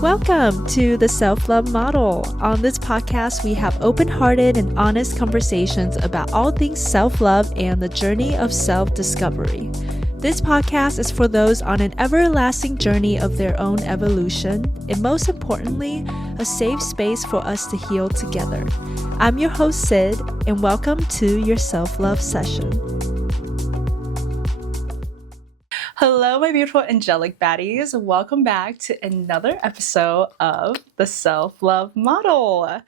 Welcome to the Self-Love Model. On this podcast, we have open-hearted and honest conversations about all things self-love and the journey of self-discovery. This podcast is for those on an everlasting journey of their own evolution, and most importantly, a safe space for us to heal together. I'm your host, Sid, and welcome to your self-love session. Hello, my beautiful angelic baddies. Welcome back to another episode of the Self-Love Model.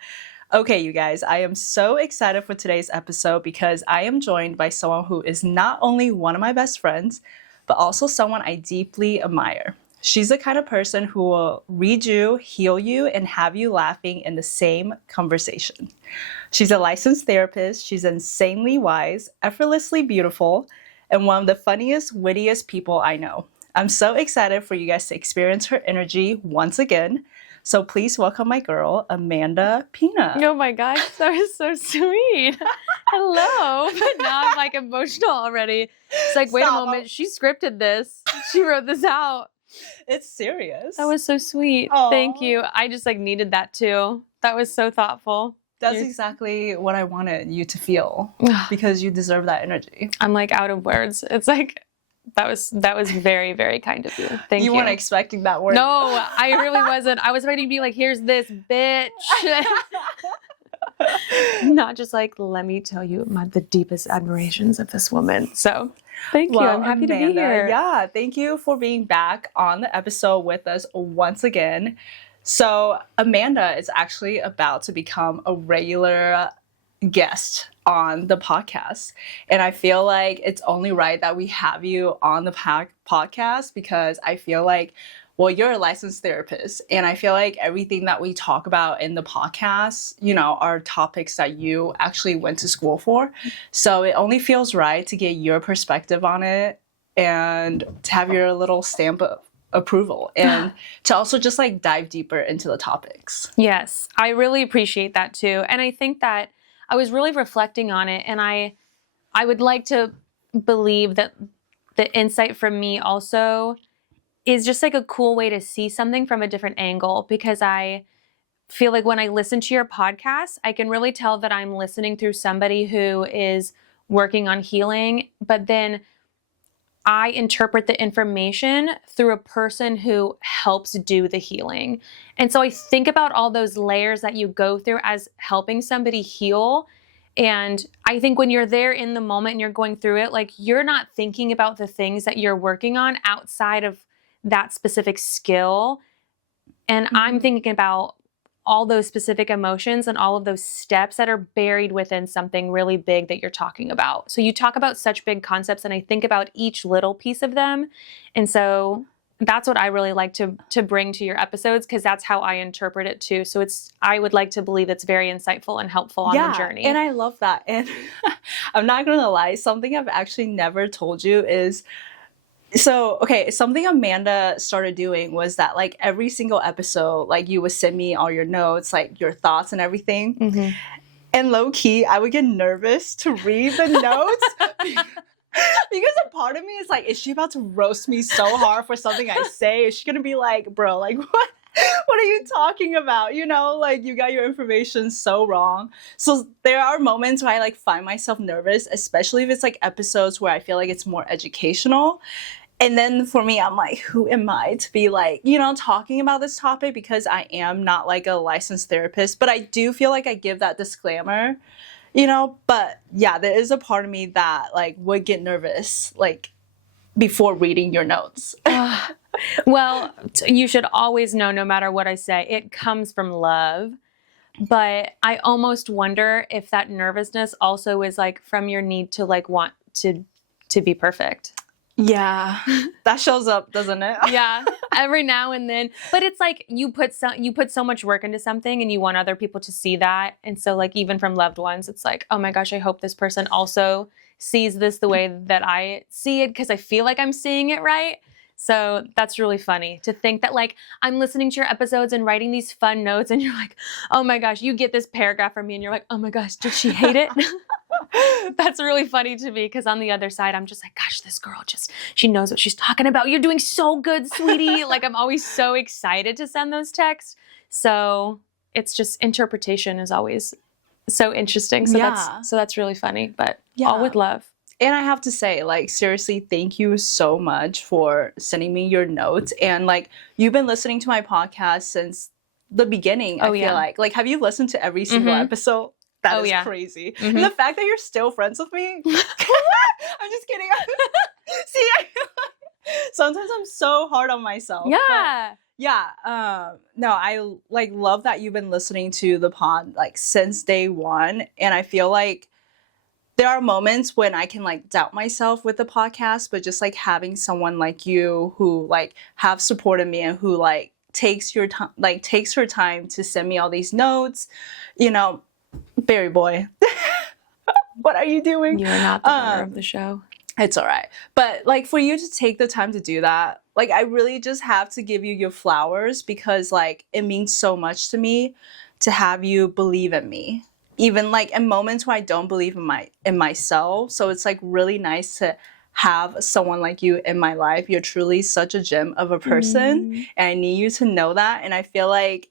Okay, you guys, I am so excited for today's episode because I am joined by someone who is not only one of my best friends, but also someone I deeply admire. She's the kind of person who will read you, heal you, and have you laughing in the same conversation. She's a licensed therapist. She's insanely wise, effortlessly beautiful, and one of the funniest, wittiest people I know. I'm so excited for you guys to experience her energy once again. So please welcome my girl, Amanda Pina. Oh my gosh, that was so sweet. Hello. But now I'm like emotional already. It's like, wait a moment, she scripted this. She wrote this out. It's serious. That was so sweet. Aww. Thank you. I just needed that too. That was so thoughtful. That's exactly what I wanted you to feel because you deserve that energy. I'm out of words. It's that was very, very kind of you. Thank you. You weren't expecting that word. No, I really wasn't. I was ready to be here's this bitch. Not just let me tell you the deepest admirations of this woman. So thank you. I'm happy Amanda, to be here. Yeah, thank you for being back on the episode with us once again. So Amanda is actually about to become a regular guest on the podcast. And I feel like it's only right that we have you on the podcast because I feel like, well, you're a licensed therapist. And I feel like everything that we talk about in the podcast, are topics that you actually went to school for. So it only feels right to get your perspective on it and to have your little stamp of approval and to also just dive deeper into the topics. Yes, I really appreciate that too. And I think that I was really reflecting on it, and I would like to believe that the insight from me also is just a cool way to see something from a different angle, because I feel like when I listen to your podcast, I can really tell that I'm listening through somebody who is working on healing, but then I interpret the information through a person who helps do the healing. And so I think about all those layers that you go through as helping somebody heal. And I think when you're there in the moment and you're going through it, you're not thinking about the things that you're working on outside of that specific skill. And I'm thinking about all those specific emotions and all of those steps that are buried within something really big that you're talking about. So you talk about such big concepts, and I think about each little piece of them. And so that's what I really like to bring to your episodes, because that's how I interpret it too. So I would like to believe it's very insightful and helpful on the journey. And I love that. And I'm not going to lie, something I've actually never told you is, something Amanda started doing was that every single episode, you would send me all your notes, your thoughts and everything. Mm-hmm. And low key, I would get nervous to read the notes because a part of me is is she about to roast me so hard for something I say? Is she going to be bro, what? What are you talking about? You got your information so wrong. So there are moments where I find myself nervous, especially if it's episodes where I feel it's more educational. And then for me, I'm who am I to be talking about this topic, because I am not a licensed therapist, but I do feel I give that disclaimer, but yeah, there is a part of me that would get nervous, before reading your notes. Well, you should always know, no matter what I say, it comes from love. But I almost wonder if that nervousness also is from your need to want to be perfect. Yeah, that shows up, doesn't it? Yeah, every now and then. But it's you put so much work into something, and you want other people to see that. And so even from loved ones, it's oh my gosh, I hope this person also sees this the way that I see it, because I feel I'm seeing it right. So that's really funny to think that like I'm listening to your episodes and writing these fun notes and you're like, oh my gosh, you get this paragraph from me and you're like, oh my gosh, did she hate it? That's really funny to me because on the other side, I'm just like, gosh, this girl she knows what she's talking about. You're doing so good, sweetie. Like I'm always so excited to send those texts. So it's just interpretation is always so interesting. So that's really funny, but all with love. And I have to say, like, seriously, thank you so much for sending me your notes. And like, you've been listening to my podcast since the beginning. I feel like, have you listened to every single episode? That is crazy. And the fact that you're still friends with me, I'm just kidding. See, sometimes I'm so hard on myself. Yeah. No, I like love that you've been listening to the pod like since day one. And I feel like there are moments when I can like doubt myself with the podcast, but just like having someone like you who like have supported me and who like takes her time to send me all these notes, you know, Berry boy, what are you doing? You're not the winner of the show. It's all right. But like for you to take the time to do that, like I really just have to give you your flowers because like it means so much to me to have you believe in me. Even like in moments where I don't believe in myself. So it's like really nice to have someone like you in my life. You're truly such a gem of a person. And I need you to know that. And I feel like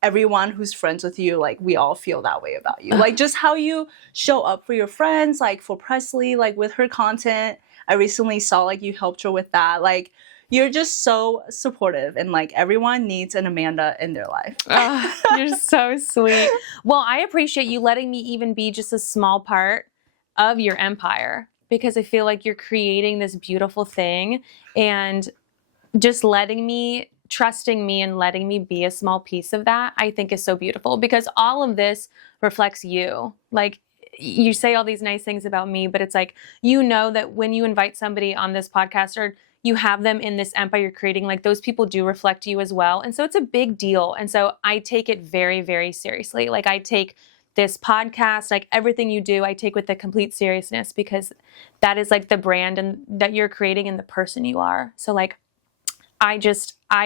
everyone who's friends with you, like we all feel that way about you. Like just how you show up for your friends, like for Presley, like with her content. I recently saw like you helped her with that. Like you're just so supportive and like everyone needs an Amanda in their life. You're so sweet. Well, I appreciate you letting me even be just a small part of your empire because I feel like you're creating this beautiful thing and just trusting me and letting me be a small piece of that, I think is so beautiful because all of this reflects you. Like you say all these nice things about me, but it's like, you know that when you invite somebody on this podcast or you have them in this empire you're creating, like those people do reflect you as well. And so it's a big deal. And so I take it very, very seriously. Like I take this podcast, like everything you do, I take with the complete seriousness because that is like the brand and that you're creating and the person you are. So like, I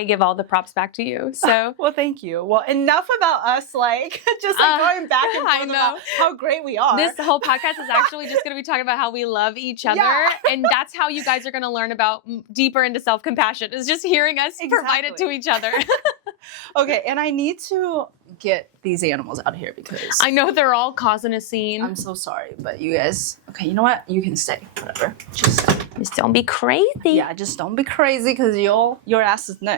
give all the props back to you. So well, thank you. Well, enough about us, like just like going back and forth about how great we are. This whole podcast is actually just going to be talking about how we love each other, and that's how you guys are going to learn about deeper into self-compassion. Is just hearing us provide it to each other. Okay, and I need to get these animals out of here because I know they're all causing a scene. I'm so sorry, but you guys. Okay, you know what? You can stay. Whatever. Just don't be crazy. Yeah, just don't be crazy because your ass is next.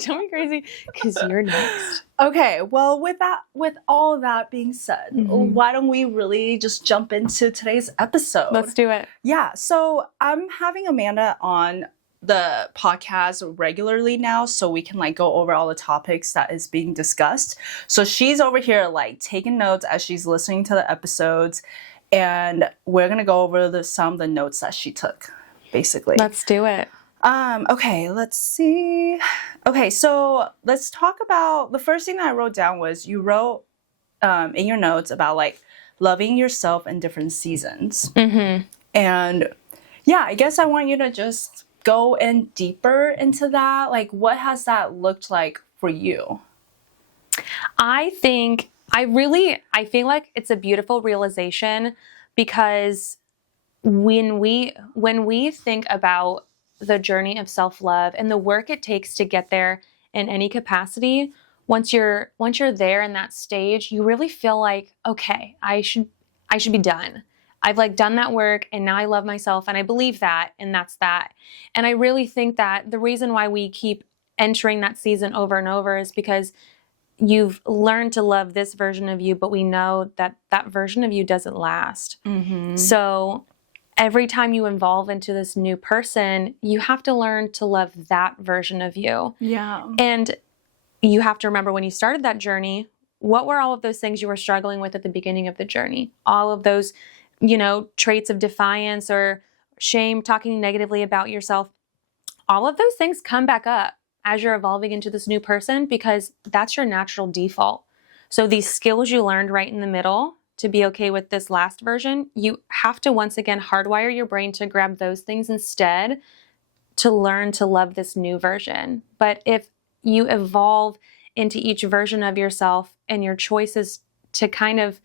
Don't be crazy because you're next. Okay, well, with all that being said, why don't we really just jump into today's episode? Let's do it. Yeah, so I'm having Amanda on the podcast regularly now so we can like go over all the topics that is being discussed. So she's over here like taking notes as she's listening to the episodes. And we're going to go over some of the notes that she took, basically. Let's do it. Okay, let's see. Okay, so let's talk about the first thing that I wrote down was you wrote in your notes about like loving yourself in different seasons. And yeah, I guess I want you to just go in deeper into that. Like, what has that looked like for you? I feel like it's a beautiful realization because when we think about the journey of self-love and the work it takes to get there in any capacity, once you're there in that stage, you really feel like, okay, I should be done. I've like done that work and now I love myself and I believe that and that's that. And I really think that the reason why we keep entering that season over and over is because you've learned to love this version of you, but we know that that version of you doesn't last. So every time you evolve into this new person, you have to learn to love that version of you. Yeah. And you have to remember when you started that journey, what were all of those things you were struggling with at the beginning of the journey? All of those, traits of defiance or shame, talking negatively about yourself. All of those things come back up as you're evolving into this new person because that's your natural default. So these skills you learned right in the middle to be okay with this last version, you have to once again hardwire your brain to grab those things instead to learn to love this new version. But if you evolve into each version of yourself and your choices to kind of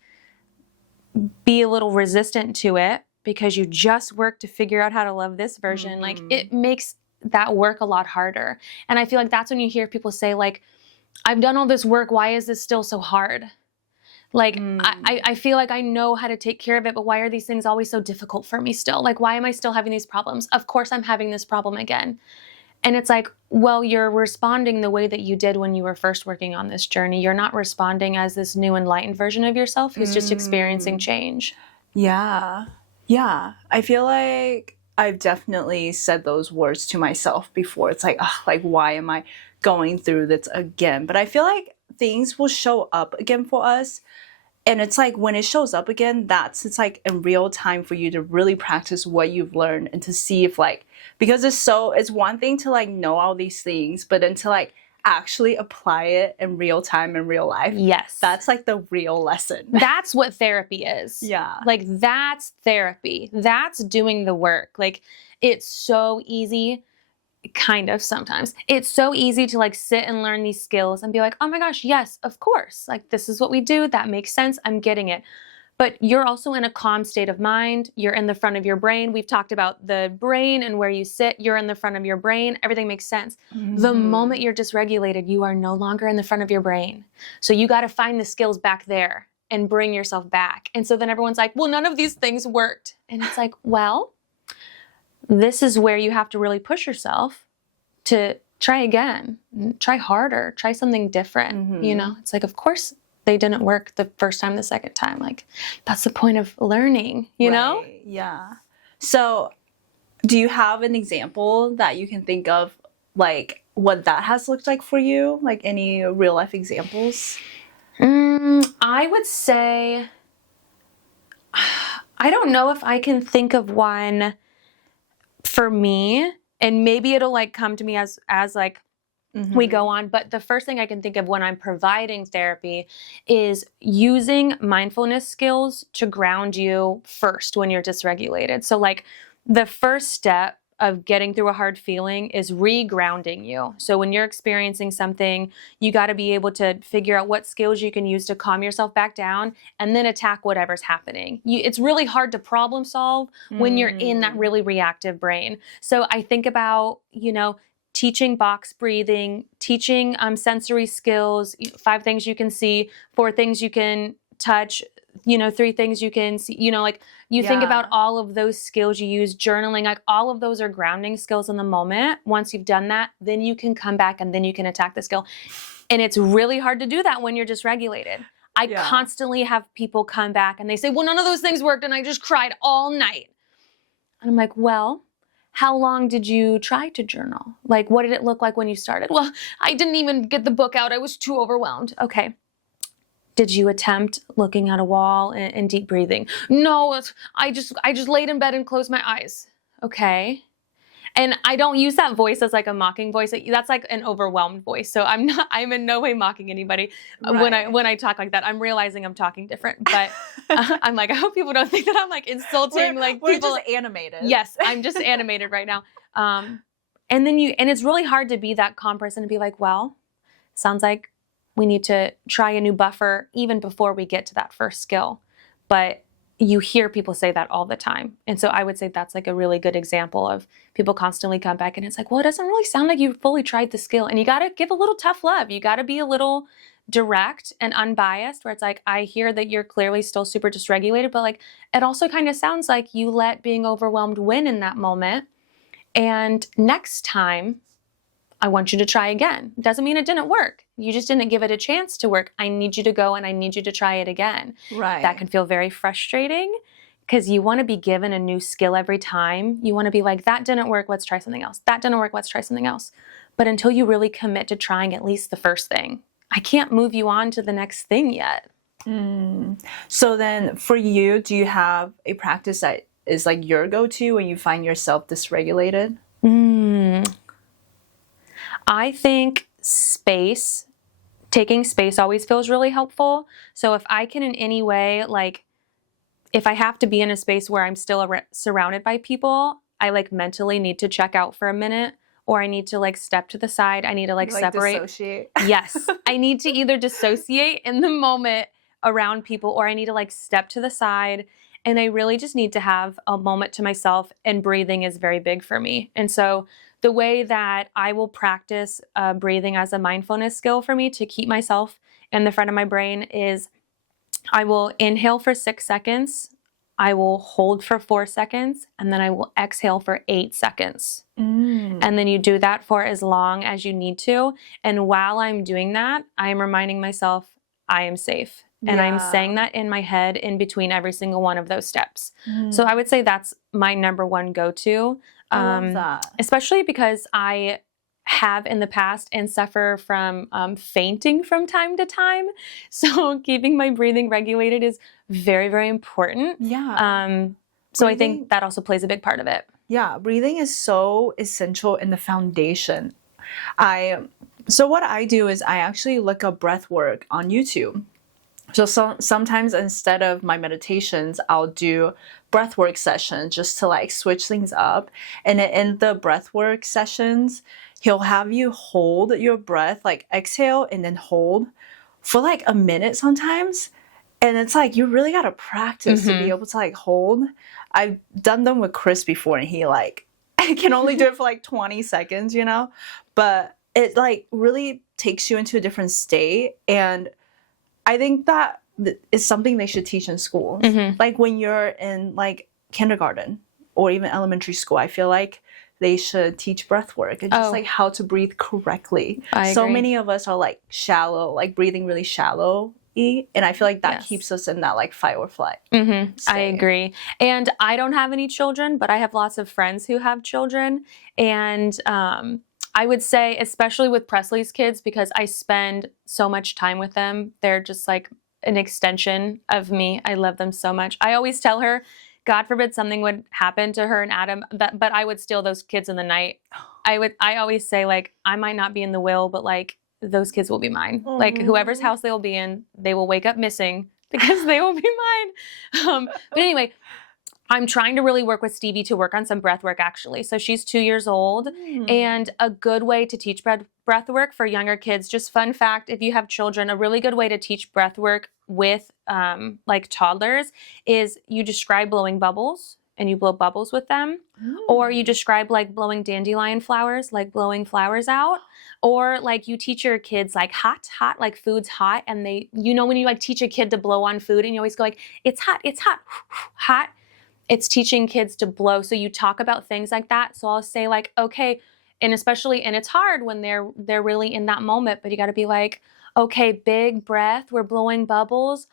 be a little resistant to it because you just work to figure out how to love this version, like it makes that work a lot harder. And I feel like that's when you hear people say like, I've done all this work, why is this still so hard? Like, I feel like I know how to take care of it, but why are these things always so difficult for me still? Like, why am I still having these problems? Of course I'm having this problem again. And it's like, well, you're responding the way that you did when you were first working on this journey. You're not responding as this new enlightened version of yourself who's just experiencing change. Yeah. Yeah. I feel like I've definitely said those words to myself before. It's like, like, why am I going through this again? But I feel like things will show up again for us. And it's like when it shows up again, it's like in real time for you to really practice what you've learned and to see if like, because it's one thing to like know all these things, but then to like actually apply it in real time in real life. Yes. That's like the real lesson. That's what therapy is. Yeah. Like that's therapy. That's doing the work. Like it's so easy. Kind of sometimes. It's so easy to like sit and learn these skills and be like, oh my gosh, yes, of course. Like this is what we do. That makes sense. I'm getting it. But you're also in a calm state of mind. You're in the front of your brain. We've talked about the brain and where you sit. You're in the front of your brain. Everything makes sense. The moment you're dysregulated, you are no longer in the front of your brain. So you got to find the skills back there and bring yourself back. And so then everyone's like, well, none of these things worked. And it's like, well, this is where you have to really push yourself to try again, try harder, try something different. You know, it's like, of course they didn't work the first time, the second time. Like that's the point of learning, you know? Yeah. So do you have an example that you can think of, like what that has looked like for you? Like any real life examples? I would say, I don't know if I can think of one for me, and maybe it'll like come to me as like we go on. But the first thing I can think of when I'm providing therapy is using mindfulness skills to ground you first when you're dysregulated. So like the first step of getting through a hard feeling is re-grounding you. So when you're experiencing something, you got to be able to figure out what skills you can use to calm yourself back down and then attack whatever's happening. It's really hard to problem solve when you're in that really reactive brain. So I think about, you know, teaching box breathing, teaching sensory skills, 5 things you can see, 4 things you can touch, you know, 3 things you can see, you know, like you think about all of those skills you use, journaling, like all of those are grounding skills in the moment. Once you've done that, then you can come back and then you can attack the skill. And it's really hard to do that when you're dysregulated. I constantly have people come back and they say, well, none of those things worked and I just cried all night. And I'm like, well, how long did you try to journal? Like, what did it look like when you started? Well, I didn't even get the book out. I was too overwhelmed. Okay. Did you attempt looking at a wall and deep breathing? No, I just laid in bed and closed my eyes. Okay. And I don't use that voice as like a mocking voice. That's like an overwhelmed voice. So I'm in no way mocking anybody when I talk like that. I'm realizing I'm talking different, but I'm like, I hope people don't think that I'm like insulting we're people. Just animated. Yes, I'm just animated right now. And it's really hard to be that calm person and be like, well, sounds like we need to try a new buffer even before we get to that first skill. But you hear people say that all the time. And so I would say that's like a really good example of people constantly come back and it's like, well, it doesn't really sound like you fully tried the skill. And you got to give a little tough love. You got to be a little direct and unbiased where it's like, I hear that you're clearly still super dysregulated, but like, it also kind of sounds like you let being overwhelmed win in that moment. And next time, I want you to try again. Doesn't mean it didn't work. You just didn't give it a chance to work. I need you to go and I need you to try it again. Right. That can feel very frustrating because you want to be given a new skill every time. You want to be like, that didn't work, let's try something else. That didn't work, let's try something else. But until you really commit to trying at least the first thing, I can't move you on to the next thing yet. So then for you, do you have a practice that is like your go-to when you find yourself dysregulated? I think taking space always feels really helpful. So if I can in any way, like if I have to be in a space where I'm still surrounded by people, I like mentally need to check out for a minute, or I need to like step to the side. I need to like separate. Dissociate. Yes. I need to either dissociate in the moment around people, or I need to like step to the side, and I really just need to have a moment to myself, and breathing is very big for me. And so the way that I will practice breathing as a mindfulness skill for me to keep myself in the front of my brain is I will inhale for 6 seconds, I will hold for 4 seconds, and then I will exhale for 8 seconds. And then you do that for as long as you need to. And while I'm doing that, I am reminding myself I am safe. And I'm saying that in my head in between every single one of those steps. So I would say that's my number one go-to. I love that. Especially because I have in the past and suffer from fainting from time to time. So keeping my breathing regulated is very, very important. Yeah. So I think that also plays a big part of it. Yeah, breathing is so essential in the foundation. So what I do is I actually look up breath work on YouTube. So sometimes instead of my meditations, I'll do breathwork sessions just to like switch things up. And in the breathwork sessions, he'll have you hold your breath, like exhale and then hold for like a minute sometimes. And it's like, you really got to practice to be able to like hold. I've done them with Chris before, and he like can only do it for like 20 seconds, you know? But it like really takes you into a different state. And I think that is something they should teach in schools. Like when you're in like kindergarten or even elementary school, I feel like they should teach breath work and just like how to breathe correctly. So many of us are like shallow, like breathing really shallow. And I feel like that keeps us in that like fight or flight. I agree. And I don't have any children, but I have lots of friends who have children. And I would say, especially with Presley's kids, because I spend so much time with them, they're just like an extension of me. I love them so much. I always tell her, God forbid something would happen to her and Adam, but I would steal those kids in the night. I always say, like, I might not be in the will, but like those kids will be mine. Like whoever's house they will be in, they will wake up missing because they will be mine. But anyway, I'm trying to really work with Stevie to work on some breath work, actually. So she's 2 years old, and a good way to teach breath work for younger kids, just fun fact, if you have children, a really good way to teach breath work with like toddlers is you describe blowing bubbles and you blow bubbles with them, or you describe like blowing dandelion flowers, like blowing flowers out, or like you teach your kids like hot, like food's hot, and they, you know, when you like teach a kid to blow on food and you always go like, it's hot, hot. It's teaching kids to blow. So you talk about things like that. So I'll say like, okay, and especially, and it's hard when they're really in that moment, but you got to be like, okay, big breath, we're blowing bubbles.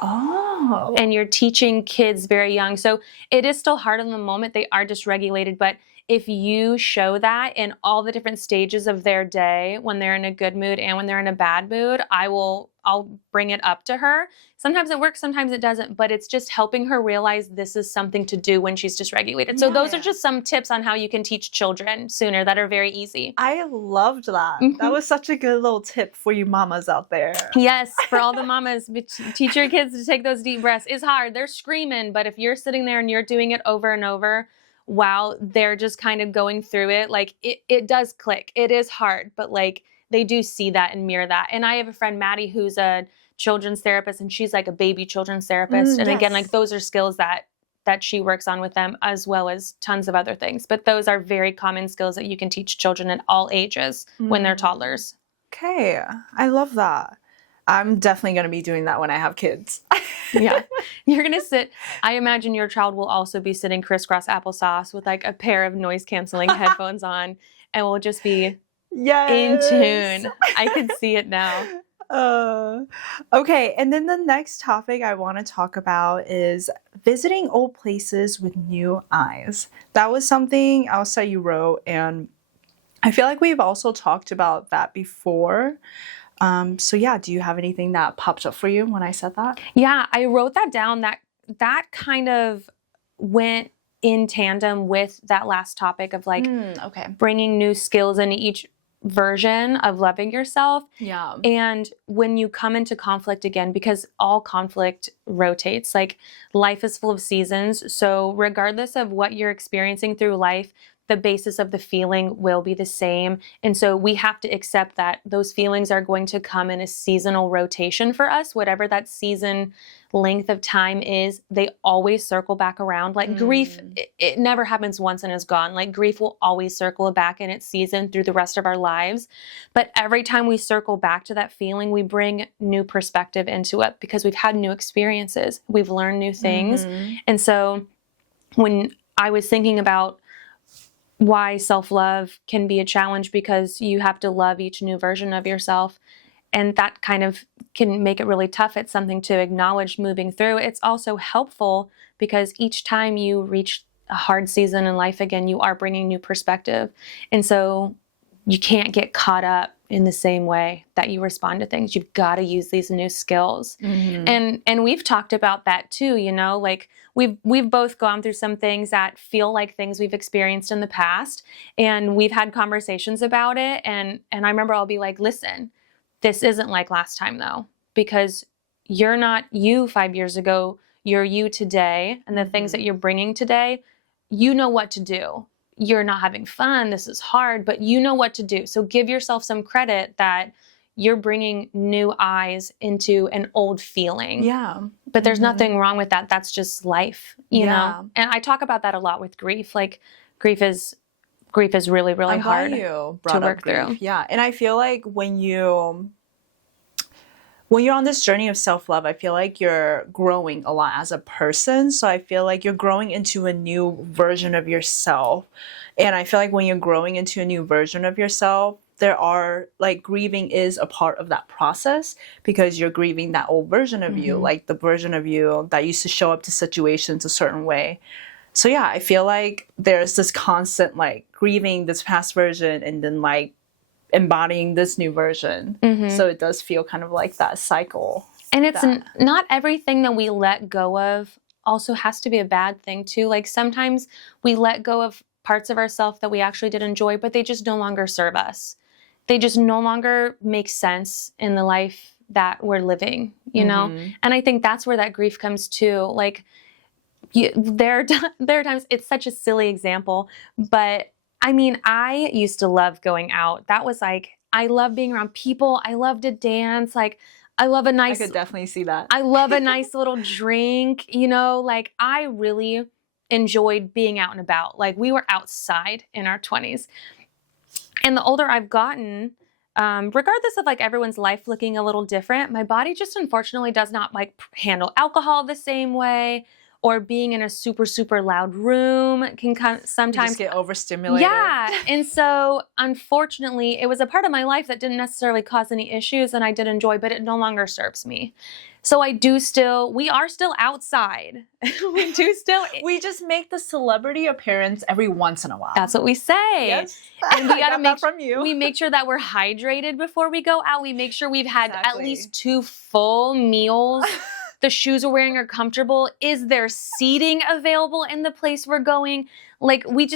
Oh. And you're teaching kids very young. So it is still hard in the moment. They are dysregulated, but if you show that in all the different stages of their day, when they're in a good mood and when they're in a bad mood, I'll bring it up to her. Sometimes it works, sometimes it doesn't, but it's just helping her realize this is something to do when she's dysregulated. So those are just some tips on how you can teach children sooner that are very easy. I loved that. That was such a good little tip for you mamas out there. Yes, for all the mamas, teach your kids to take those deep breaths. It's hard. They're screaming, but if you're sitting there and you're doing it over and over, while they're just kind of going through it, like it does click. It is hard, but like they do see that and mirror that. And I have a friend, Maddie, who's a children's therapist, and she's like a baby children's therapist. And again, like those are skills that she works on with them, as well as tons of other things. But those are very common skills that you can teach children at all ages when they're toddlers. Okay, I love that. I'm definitely going to be doing that when I have kids. Yeah. You're going to sit, I imagine your child will also be sitting crisscross applesauce with like a pair of noise canceling headphones on, and will just be in tune. I can see it now. Okay, and then the next topic I want to talk about is visiting old places with new eyes. That was something else that you wrote, and I feel like we've also talked about that before. So yeah, do you have anything that popped up for you when I said that? Yeah, I wrote that down. That kind of went in tandem with that last topic of like bringing new skills into each version of loving yourself. Yeah. And when you come into conflict again, because all conflict rotates. Like life is full of seasons. So regardless of what you're experiencing through life, the basis of the feeling will be the same. And so we have to accept that those feelings are going to come in a seasonal rotation for us, whatever that season length of time is, they always circle back around. Like grief, it never happens once and is gone. Like grief will always circle back in its season through the rest of our lives. But every time we circle back to that feeling, we bring new perspective into it because we've had new experiences. We've learned new things. And so when I was thinking about why self-love can be a challenge, because you have to love each new version of yourself, and that kind of can make it really tough. It's something to acknowledge moving through. It's also helpful because each time you reach a hard season in life again, you are bringing new perspective. And so you can't get caught up in the same way that you respond to things. You've got to use these new skills. And we've talked about that too, you know, like we've both gone through some things that feel like things we've experienced in the past, and we've had conversations about it. And I remember I'll be like, listen, this isn't like last time though, because you're not you 5 years ago, you're you today. And the things that you're bringing today, you know what to do. You're not having fun. This is hard, but you know what to do. So give yourself some credit that you're bringing new eyes into an old feeling. Yeah. But there's nothing wrong with that. That's just life, you know? And I talk about that a lot with grief. Like grief is really, really hard you to work through. Yeah. And I feel like when you're on this journey of self-love, I feel like you're growing a lot as a person. So I feel like you're growing into a new version of yourself. And I feel like when you're growing into a new version of yourself, there are like grieving is a part of that process, because you're grieving that old version of you, like the version of you that used to show up to situations a certain way. So yeah, I feel like there's this constant like grieving this past version and then like embodying this new version. So it does feel kind of like that cycle. And it's not everything that we let go of also has to be a bad thing too. Like sometimes we let go of parts of ourselves that we actually did enjoy, but they just no longer serve us. They just no longer make sense in the life that we're living, you know? And I think that's where that grief comes too. Like there are times, it's such a silly example, but I mean, I used to love going out. That was like, I love being around people. I love to dance. Like, I could definitely see that. I love a nice little drink, you know, like I really enjoyed being out and about. Like we were outside in our 20s. And the older I've gotten, regardless of like everyone's life looking a little different, my body just unfortunately does not like handle alcohol the same way. Or being in a super, super loud room can sometimes you just get overstimulated. Yeah. And so unfortunately, it was a part of my life that didn't necessarily cause any issues and I did enjoy, but it no longer serves me. So we are still outside. We just make the celebrity appearance every once in a while. That's what we say. Yes. And we gotta we make sure that we're hydrated before we go out. We make sure we've had at Exactly. least 2 full meals. The shoes we're wearing are comfortable. Is there seating available in the place we're going? Like we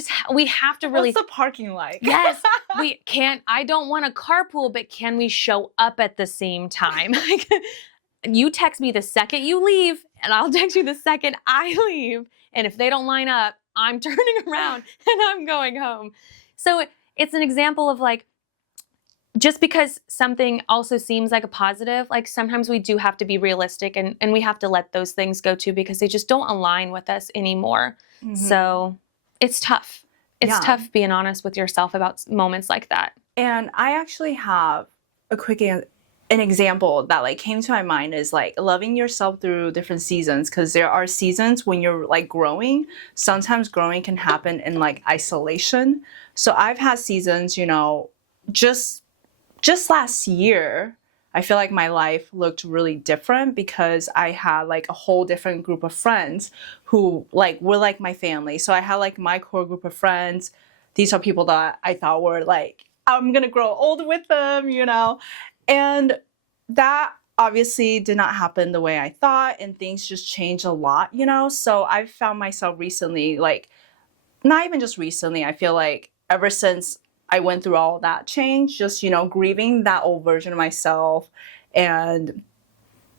have to really. What's the parking like? Yes, I don't want a carpool, but can we show up at the same time? Like, you text me the second you leave and I'll text you the second I leave. And if they don't line up, I'm turning around and I'm going home. So it's an example of like, just because something also seems like a positive, like sometimes we do have to be realistic and we have to let those things go too, because they just don't align with us anymore. So it's tough. It's tough being honest with yourself about moments like that. And I actually have a quick an example that like came to my mind is like loving yourself through different seasons, because there are seasons when you're like growing. Sometimes growing can happen in like isolation. So I've had seasons, you know, just last year, I feel like my life looked really different because I had like a whole different group of friends who like were like my family. So I had like my core group of friends. These are people that I thought were like, I'm going to grow old with them, you know? And that obviously did not happen the way I thought, and things just changed a lot, you know? So I've found myself recently, like, not even just recently, I feel like ever since I went through all that change, just, you know, grieving that old version of myself and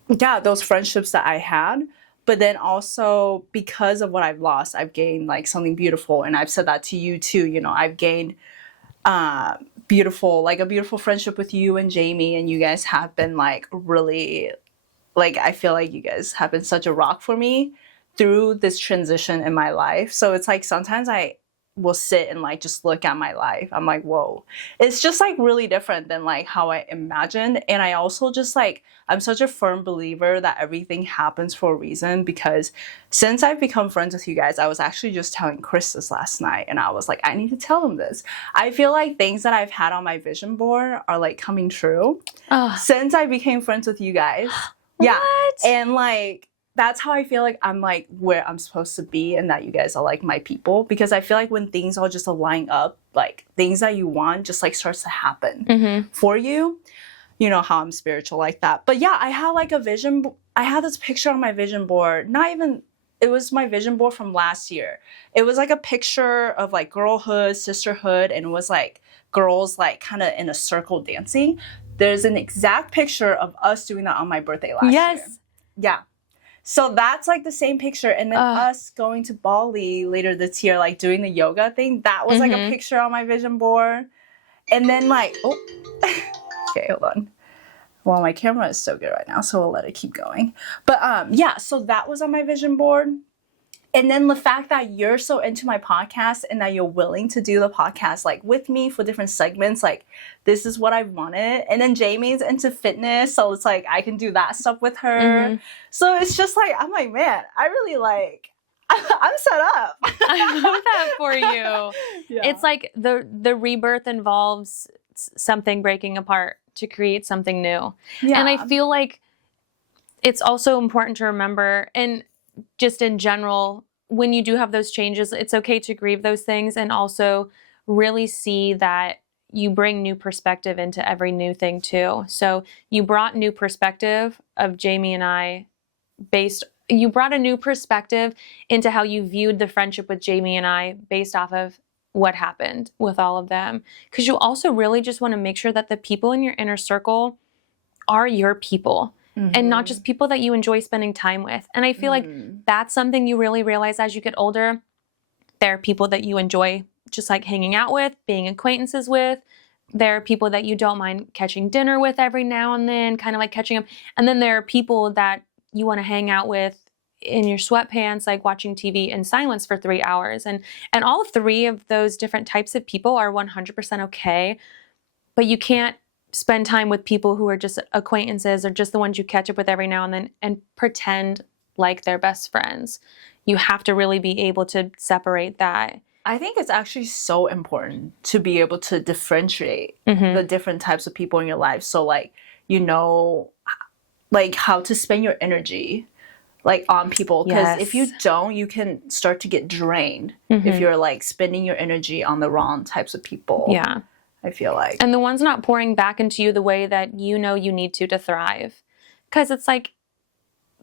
yeah, those friendships that I had. But then also because of what I've lost, I've gained like something beautiful. And I've said that to you too. You know, I've gained uh, a beautiful friendship with you and Jamie. And you guys have been like really, like, I feel like you guys have been such a rock for me through this transition in my life. So it's like sometimes I will sit and like just look at my life. I'm like, whoa, it's just like really different than like how I imagined. And I also just like, I'm such a firm believer that everything happens for a reason, because since I've become friends with you guys, I was actually just telling Chris this last night and I was like, I need to tell him this. I feel like things that I've had on my vision board are like coming true since I became friends with you guys. Yeah. What? And like, that's how I feel like I'm like where I'm supposed to be, and that you guys are like my people, because I feel like when things all just align up, like things that you want just like starts to happen for you. You know how I'm spiritual like that. But yeah, I had like a vision. I had this picture on my vision board. Not even, it was my vision board from last year. It was like a picture of like girlhood, sisterhood, and it was like girls like kind of in a circle dancing. There's an exact picture of us doing that on my birthday last year. Yeah. So that's like the same picture. And then us going to Bali later this year, like doing the yoga thing, that was like a picture on my vision board. And then like, oh, okay, hold on. Well, my camera is so good right now, so we'll let it keep going. But yeah, so that was on my vision board. And then the fact that you're so into my podcast and that you're willing to do the podcast like with me for different segments, like this is what I wanted. And then Jamie's into fitness, so it's like I can do that stuff with her. So it's just like, I'm like, man, I really like, I'm set up. I love that for you. Yeah. It's like the rebirth involves something breaking apart to create something new. Yeah. And I feel like it's also important to remember, and just in general, when you do have those changes, it's okay to grieve those things and also really see that you bring new perspective into every new thing too. So you brought new perspective of Jamie and I you brought a new perspective into how you viewed the friendship with Jamie and I based off of what happened with all of them. Because you also really just want to make sure that the people in your inner circle are your people. And not just people that you enjoy spending time with. And I feel like that's something you really realize as you get older. There are people that you enjoy just like hanging out with, being acquaintances with. There are people that you don't mind catching dinner with every now and then, kind of like catching up. And then there are people that you want to hang out with in your sweatpants, like watching TV in silence for 3 hours. And all three of those different types of people are 100% okay. But you can't spend time with people who are just acquaintances or just the ones you catch up with every now and then and pretend like they're best friends. You have to really be able to separate that. I think it's actually so important to be able to differentiate the different types of people in your life. So like, you know, like how to spend your energy like on people. Because if you don't, you can start to get drained if you're like spending your energy on the wrong types of people. Yeah. I feel like. And the ones not pouring back into you the way that you know you need to thrive. Because it's like,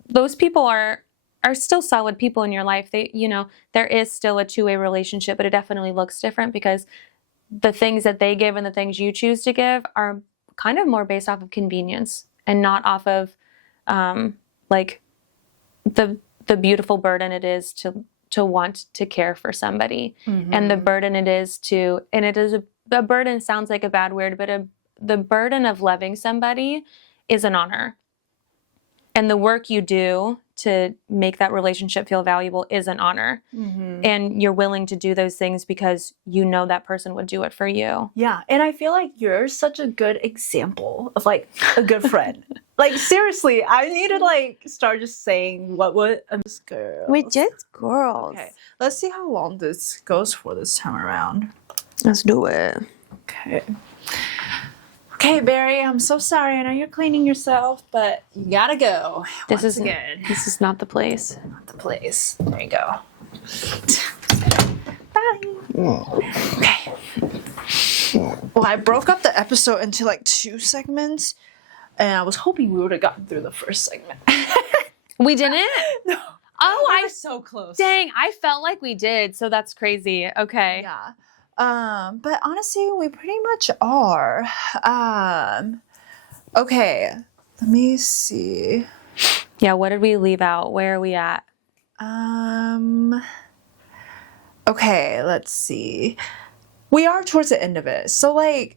those people are still solid people in your life. They, you know, there is still a two-way relationship, but it definitely looks different because the things that they give and the things you choose to give are kind of more based off of convenience and not off of like the beautiful burden it is to want to care for somebody and the burden it is to, and it is a burden sounds like a bad word, but the burden of loving somebody is an honor. And the work you do to make that relationship feel valuable is an honor. And you're willing to do those things because you know that person would do it for you. Yeah. And I feel like you're such a good example of like a good friend. Like seriously, I need to like start just saying what I'm just girls. We're just girls. Okay. Let's see how long this goes for this time around. Let's do it. Okay. Okay, Barry, I'm so sorry. I know you're cleaning yourself, but you gotta go. This is not the place. Not the place. There you go. Bye. Okay. Well, I broke up the episode into like 2 segments, and I was hoping we would have gotten through the first segment. We didn't? No. Oh, I was so close. Dang, I felt like we did, so that's crazy. Okay. Yeah. But honestly, we pretty much are. Okay, let me see. Yeah, what did we leave out? Where are we at? Okay, let's see. We are towards the end of it. So like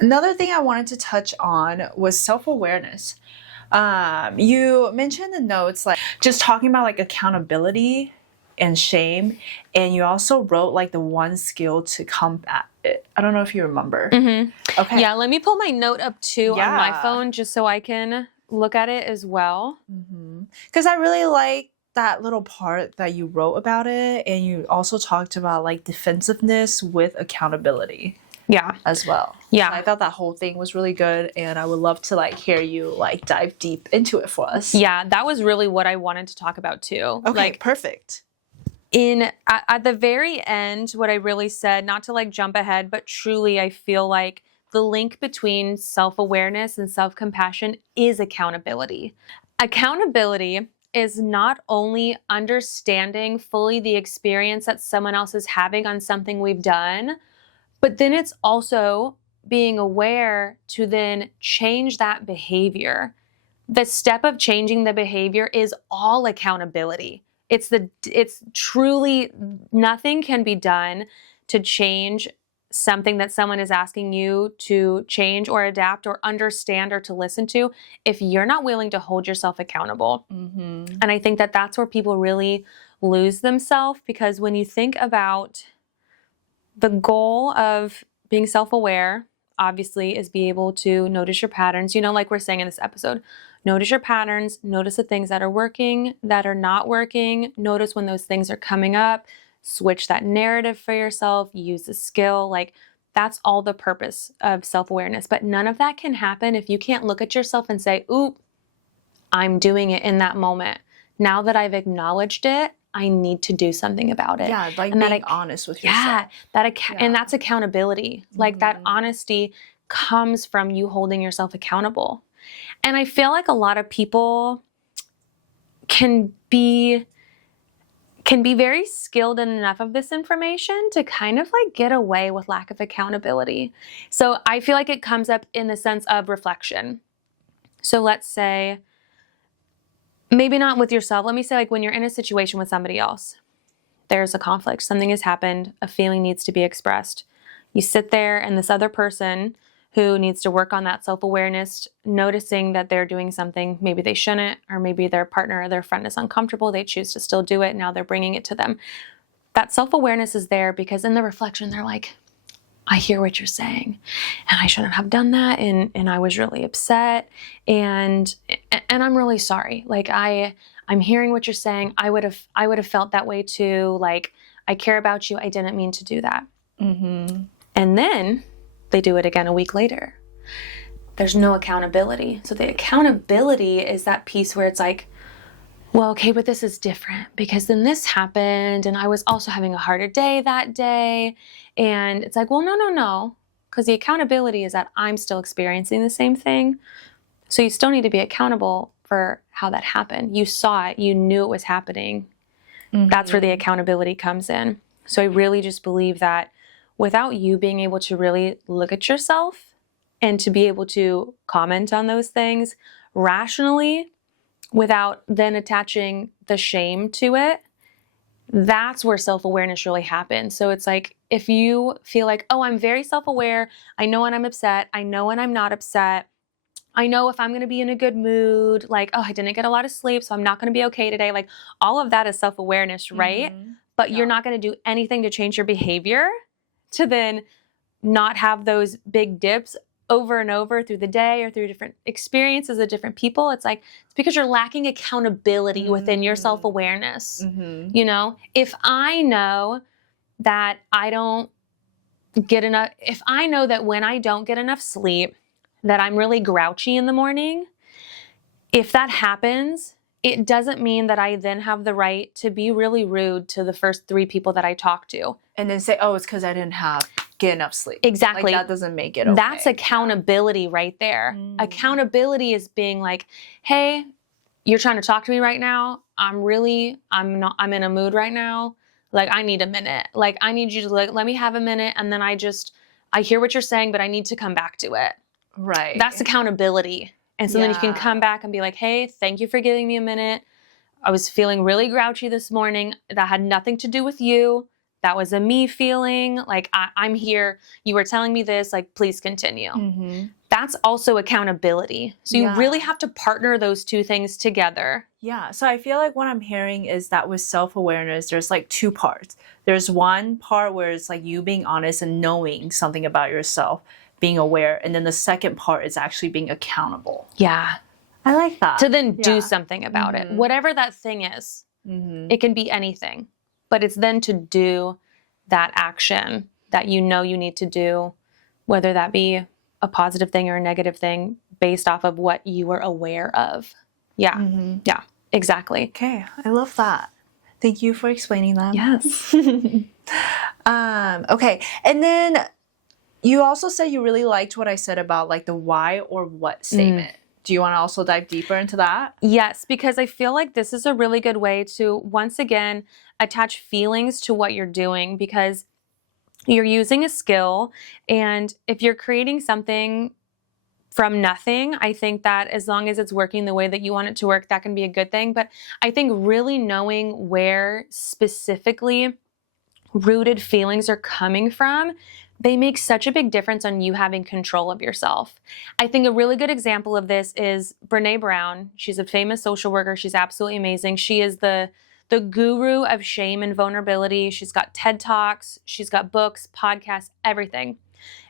another thing I wanted to touch on was self-awareness. You mentioned the notes, like just talking about like accountability and shame, and you also wrote like the one skill to combat it. I don't know if you remember. Okay. Yeah, let me pull my note up too on my Yeah. phone just so I can look at it as well. Because I really like that little part that you wrote about it, and you also talked about like defensiveness with accountability Yeah. as well. Yeah. So I thought that whole thing was really good, and I would love to like hear you like dive deep into it for us. Yeah, that was really what I wanted to talk about too. Okay, Like perfect. at the very end, what I really said, not to like jump ahead, but truly I feel like the link between self-awareness and self-compassion is accountability. Accountability is not only understanding fully the experience that someone else is having on something we've done, but then it's also being aware to then change that behavior. The step of changing the behavior is all accountability. It's truly nothing can be done to change something that someone is asking you to change or adapt or understand or to listen to if you're not willing to hold yourself accountable. And I think that that's where people really lose themselves, because when you think about the goal of being self-aware, obviously, is be able to notice your patterns. You know, like we're saying in this episode, notice your patterns, notice the things that are working, that are not working, notice when those things are coming up, switch that narrative for yourself, use the skill. Like that's all the purpose of self-awareness. But none of that can happen if you can't look at yourself and say, ooh, I'm doing it in that moment. Now that I've acknowledged it, I need to do something about it. Yeah, like and being honest with yourself. And that's accountability. Like that honesty comes from you holding yourself accountable. And I feel like a lot of people can be very skilled in enough of this information to kind of like get away with lack of accountability. So I feel like it comes up in the sense of reflection. So let's say, maybe not with yourself. Let me say like when you're in a situation with somebody else, there's a conflict, something has happened, a feeling needs to be expressed. You sit there and this other person who needs to work on that self-awareness, noticing that they're doing something maybe they shouldn't, or maybe their partner or their friend is uncomfortable, they choose to still do it, now they're bringing it to them. That self-awareness is there because in the reflection they're like, I hear what you're saying and I shouldn't have done that, and I was really upset and I'm really sorry. Like I'm hearing what you're saying. I would have felt that way too. Like I care about you. I didn't mean to do that. And then they do it again a week later. There's no accountability. So the accountability is that piece where it's like, well, okay, but this is different because then this happened and I was also having a harder day that day. And it's like, well, no, because the accountability is that I'm still experiencing the same thing. So you still need to be accountable for how that happened. You saw it, you knew it was happening. That's where the accountability comes in. So I really just believe that without you being able to really look at yourself and to be able to comment on those things rationally without then attaching the shame to it, that's where self-awareness really happens. So it's like, if you feel like, oh, I'm very self-aware, I know when I'm upset, I know when I'm not upset, I know if I'm going to be in a good mood, like, oh, I didn't get a lot of sleep, so I'm not going to be okay today. Like all of that is self-awareness, right? But you're not going to do anything to change your behavior to then not have those big dips over and over through the day or through different experiences of different people. It's like, it's because you're lacking accountability within your self-awareness. You know, if I know that I don't get enough, if I know that when I don't get enough sleep, that I'm really grouchy in the morning, if that happens, it doesn't mean that I then have the right to be really rude to the first 3 people that I talk to. And then say, oh, it's because I didn't get enough sleep. Exactly. Like that doesn't make it okay. That's accountability right there. Accountability is being like, hey, you're trying to talk to me right now. I'm in a mood right now. Like I need a minute. Like I need you to let me have a minute. And then I hear what you're saying, but I need to come back to it. Right. That's accountability. And so then you can Yeah. come back and be like, hey, thank you for giving me a minute. I was feeling really grouchy this morning. That had nothing to do with you. That was a me feeling. Like, I'm here. You were telling me this. Like, please continue. Mm-hmm. That's also accountability. So you really have to partner those two things together. Yeah. So I feel like what I'm hearing is that with self-awareness, there's like two parts. There's one part where it's like you being honest and knowing something about yourself, being aware. And then the second part is actually being accountable. Yeah. I like that. To then do something about it. Whatever that thing is, it can be anything. But it's then to do that action that you know you need to do, whether that be a positive thing or a negative thing based off of what you were aware of. Yeah. Yeah, exactly. Okay. I love that. Thank you for explaining that. Yes. Okay. And then you also said you really liked what I said about like the why or what statement. Do you want to also dive deeper into that? Yes, because I feel like this is a really good way to, once again, attach feelings to what you're doing, because you're using a skill. And if you're creating something from nothing, I think that as long as it's working the way that you want it to work, that can be a good thing. But I think really knowing where specifically rooted feelings are coming from, they make such a big difference on you having control of yourself. I think a really good example of this is Brené Brown. She's a famous social worker. She's absolutely amazing. She is the guru of shame and vulnerability. She's got TED Talks. She's got books, podcasts, everything.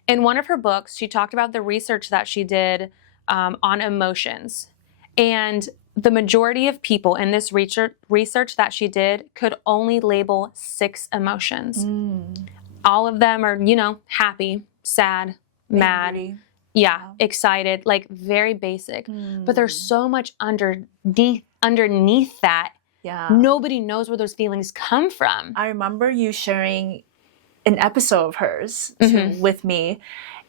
In one of her books, she talked about the research that she did on emotions. And the majority of people in this research that she did could only label 6 emotions. All of them are, happy, sad, mad, excited, like very basic. But there's so much underneath that. Yeah. Nobody knows where those feelings come from. I remember you sharing an episode of hers with me,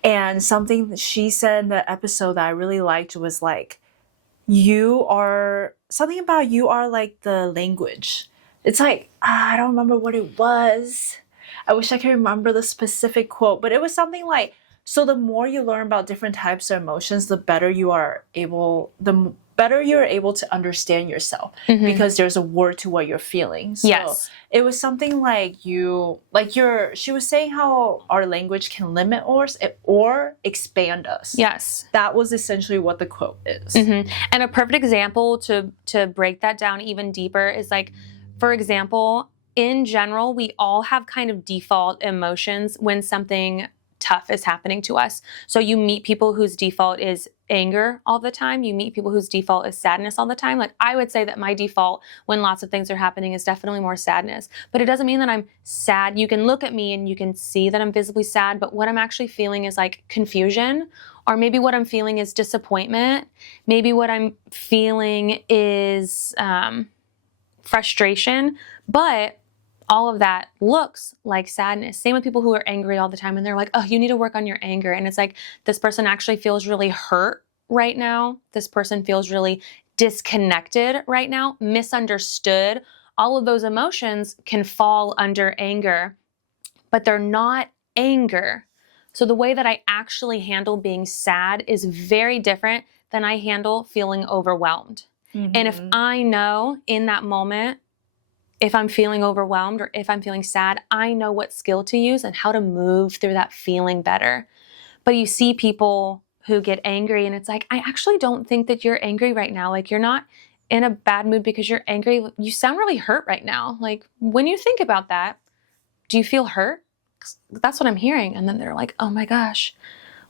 and something that she said in the episode that I really liked was like, you are like the language. It's like, I don't remember what it was. I wish I could remember the specific quote, but it was something like, so the more you learn about different types of emotions, the better you're able to understand yourself, because there's a word to what you're feeling. So Yes. It was something like she was saying how our language can limit us or expand us. Yes. That was essentially what the quote is. And a perfect example to break that down even deeper is like, for example, in general, we all have kind of default emotions when something tough is happening to us. So you meet people whose default is anger all the time. You meet people whose default is sadness all the time. Like, I would say that my default when lots of things are happening is definitely more sadness. But it doesn't mean that I'm sad. You can look at me and you can see that I'm visibly sad, but what I'm actually feeling is like confusion, or maybe what I'm feeling is disappointment. Maybe what I'm feeling is frustration. But all of that looks like sadness. Same with people who are angry all the time and they're like, oh, you need to work on your anger. And it's like, this person actually feels really hurt right now. This person feels really disconnected right now, misunderstood. All of those emotions can fall under anger, but they're not anger. So the way that I actually handle being sad is very different than I handle feeling overwhelmed. And if I know in that moment, if I'm feeling overwhelmed or if I'm feeling sad, I know what skill to use and how to move through that feeling better. But you see people who get angry and it's like, I actually don't think that you're angry right now. Like, you're not in a bad mood because you're angry. You sound really hurt right now. Like, when you think about that, do you feel hurt? That's what I'm hearing. And then they're like, oh my gosh,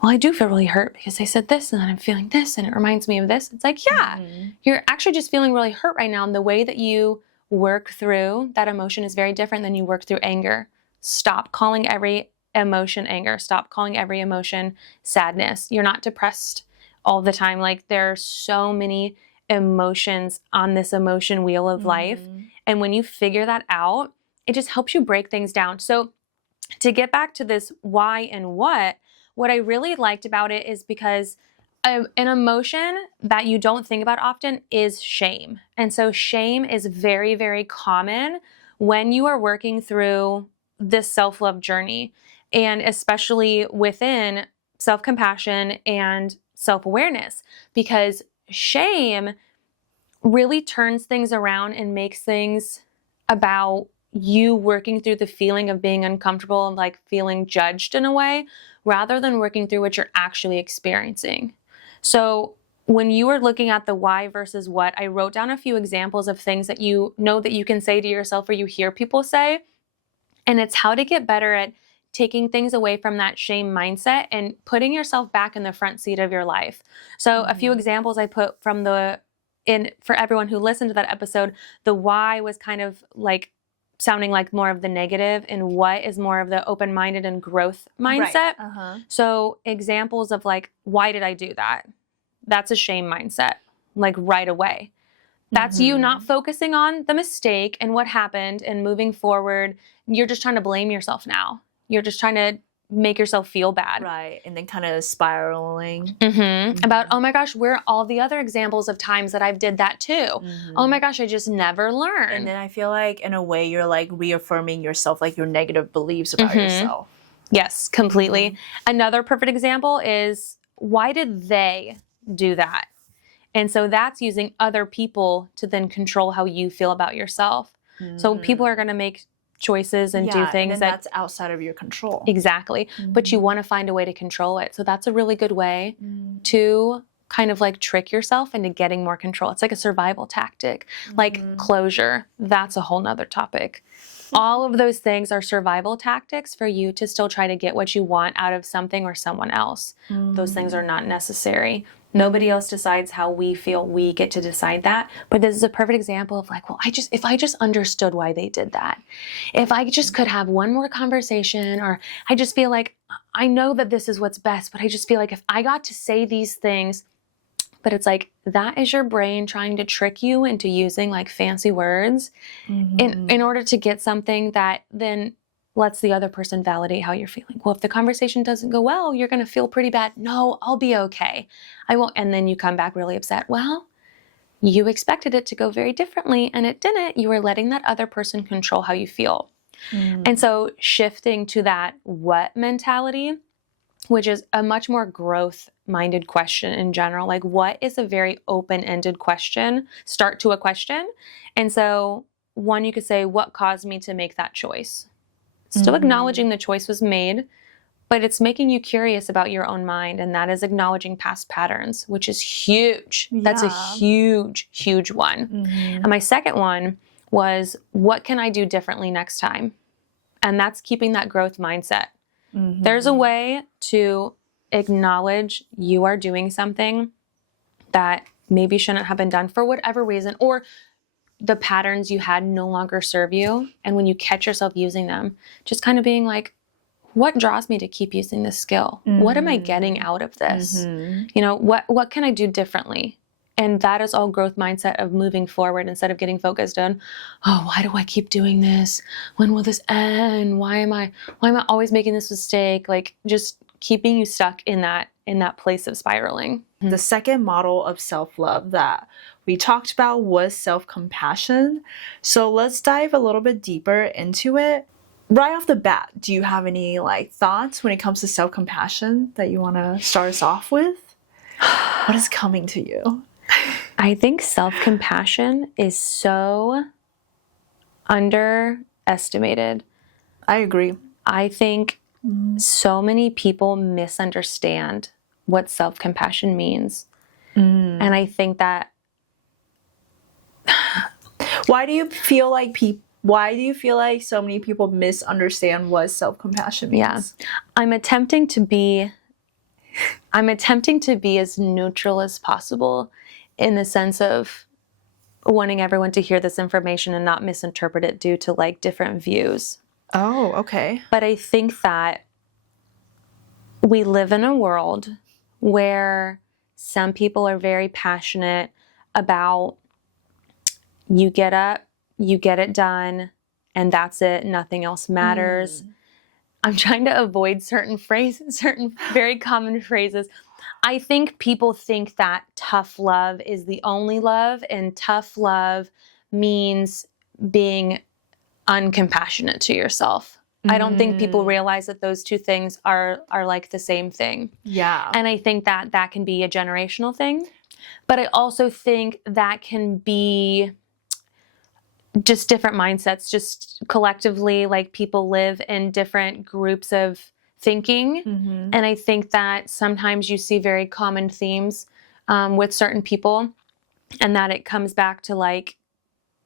well, I do feel really hurt because they said this and then I'm feeling this and it reminds me of this. It's like, yeah, you're actually just feeling really hurt right now. And the way that you work through that emotion is very different than you work through anger. Stop calling every emotion anger. Stop calling every emotion sadness. You're not depressed all the time. Like, there are so many emotions on this emotion wheel of life. And when you figure that out, it just helps you break things down. So to get back to this why and what I really liked about it is because an emotion that you don't think about often is shame. And so shame is very, very common when you are working through this self-love journey, and especially within self-compassion and self-awareness, because shame really turns things around and makes things about you working through the feeling of being uncomfortable and like feeling judged in a way, rather than working through what you're actually experiencing. So when you were looking at the why versus what, I wrote down a few examples of things that you know that you can say to yourself or you hear people say. And it's how to get better at taking things away from that shame mindset and putting yourself back in the front seat of your life. So a few examples I put from for everyone who listened to that episode, the why was kind of like sounding like more of the negative, and what is more of the open-minded and growth mindset. Right. So examples of like, why did I do that? That's a shame mindset, like right away. That's you not focusing on the mistake and what happened and moving forward. You're just trying to blame yourself now. You're just trying to make yourself feel bad. Right. And then kind of spiraling. About, oh my gosh, where are all the other examples of times that I've did that too? Oh my gosh, I just never learned. And then I feel like in a way you're like reaffirming yourself, like your negative beliefs about yourself. Yes, completely. Another perfect example is, why did they do that? And so that's using other people to then control how you feel about yourself. So people are going to make choices and do things and that's outside of your control. Exactly. But you want to find a way to control it. So that's a really good way to kind of like trick yourself into getting more control. It's like a survival tactic, like closure. That's a whole nother topic. All of those things are survival tactics for you to still try to get what you want out of something or someone else. Those things are not necessary. Nobody else decides how we feel. We get to decide that. But this is a perfect example of like, well, if I just understood why they did that, if I just could have one more conversation, or I just feel like I know that this is what's best, but I just feel like if I got to say these things, but it's like, that is your brain trying to trick you into using like fancy words in order to get something that then lets the other person validate how you're feeling. Well, if the conversation doesn't go well, you're going to feel pretty bad. No, I'll be okay. I won't. And then you come back really upset. Well, you expected it to go very differently and it didn't. You were letting that other person control how you feel. And so shifting to that what mentality, which is a much more growth-minded question in general. Like, what is a very open-ended question, start to a question. And so one, you could say, what caused me to make that choice? Still acknowledging the choice was made, but it's making you curious about your own mind. And that is acknowledging past patterns, which is huge. That's a huge, huge one. And my second one was, what can I do differently next time? And that's keeping that growth mindset. There's a way to acknowledge you are doing something that maybe shouldn't have been done for whatever reason, or the patterns you had no longer serve you. And when you catch yourself using them, just kind of being like, what draws me to keep using this skill? What am I getting out of this? You know, what can I do differently? And that is all growth mindset of moving forward instead of getting focused on, oh, why do I keep doing this? When will this end? Why am I always making this mistake? Like, just keeping you stuck in that place of spiraling. The second model of self-love that we talked about was self-compassion. So let's dive a little bit deeper into it. Right off the bat, do you have any like thoughts when it comes to self-compassion that you want to start us off with? What is coming to you? I think self-compassion is so underestimated. I agree. I think so many people misunderstand what self-compassion means. And I think that why do you feel like so many people misunderstand what self-compassion means? Yeah. I'm attempting to be as neutral as possible, in the sense of wanting everyone to hear this information and not misinterpret it due to like different views. Oh, okay. But I think that we live in a world where some people are very passionate about, you get up, you get it done, and that's it. Nothing else matters. I'm trying to avoid certain very common phrases. I think people think that tough love is the only love, and tough love means being uncompassionate to yourself. I don't think people realize that those two things are like the same thing. Yeah. And I think that that can be a generational thing. But I also think that can be just different mindsets, just collectively, like people live in different groups of thinking. And I think that sometimes you see very common themes with certain people, and that it comes back to like,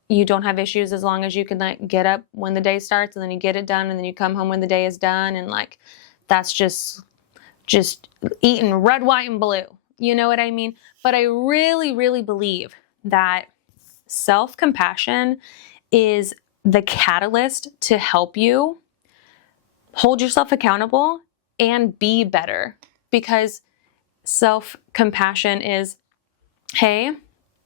you don't have issues as long as you can like get up when the day starts, and then you get it done, and then you come home when the day is done. And like, that's just eating red, white, and blue. You know what I mean? But I really, really believe that self-compassion is the catalyst to help you hold yourself accountable and be better. Because self-compassion is, hey,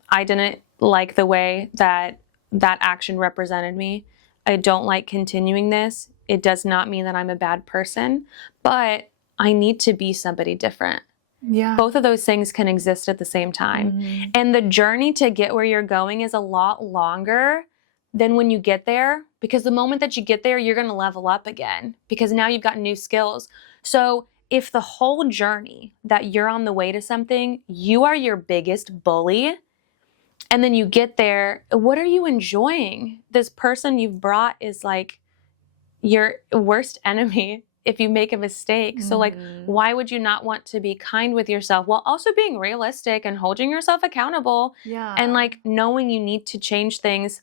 I didn't like the way that action represented me. I don't like continuing this. It does not mean that I'm a bad person, but I need to be somebody different. Yeah. Both of those things can exist at the same time. And the journey to get where you're going is a lot longer than when you get there, because the moment that you get there, you're going to level up again, because now you've got new skills. So if the whole journey that you're on the way to something, you are your biggest bully, and then you get there, what are you enjoying? This person you've brought is like your worst enemy if you make a mistake. So like, why would you not want to be kind with yourself while also being realistic and holding yourself accountable? Yeah. And like knowing you need to change things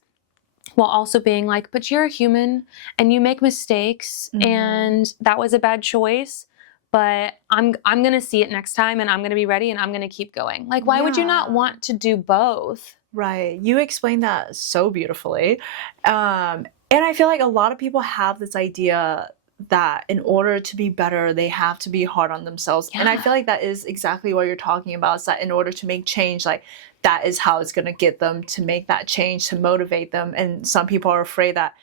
while also being like, but you're a human and you make mistakes and that was a bad choice, but I'm going to see it next time, and I'm going to be ready, and I'm going to keep going. Like, why would you not want to do both? Right. You explained that so beautifully. And I feel like a lot of people have this idea that in order to be better, they have to be hard on themselves. And I feel like that is exactly what you're talking about. Is that in order to make change, like that is how it's going to get them to make that change, to motivate them. And some people are afraid that